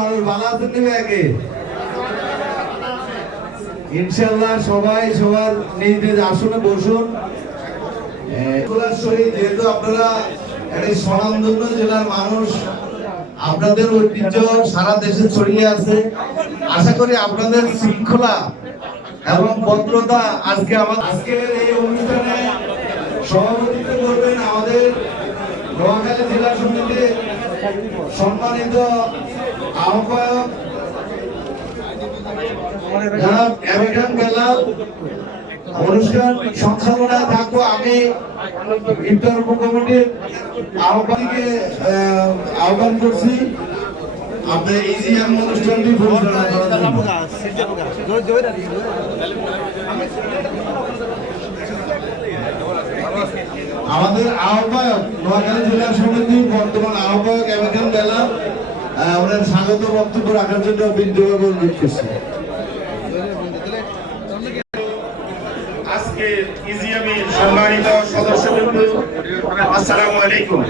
মানুষ ভালো আছেন নি আগে ইনশাআল্লাহ সবাই সবার নিজ নিজ আসনে বসুন। যেহেতু আপনারা এই স্বনামধন্য জেলার মানুষ, আপনাদের ঐতিহ্য সারা দেশে ছড়িয়ে আছে। আশা করি আপনাদের শৃঙ্খলা এবং ভদ্রতা আজকের এই অনুষ্ঠানে সভাপতিত্ব করবেন আমাদের নোয়াখালী জেলা সমিতির সম্মানিত আহ্বায়ক জনাব এমএম বেলাল। অনুষ্ঠান সঞ্চালনায় থাকবো আমি ইফতার কমিটির আহ্বান করছি আপনার ইজিএম অনুষ্ঠানটি পরিচালনা করার জন্য। আমাদের আহ্বায়ক নোয়াখালী জেলা সমিতির বর্তমান আহ্বায়ক এমএম বেলাল ওনার স্বাগত বক্তব্য রাখার জন্য বিন্দুভাবে অনুরোধ করছি। আজকে ইজিএমের সম্মানিত সদস্যবৃন্দ, আসসালামু আলাইকুম।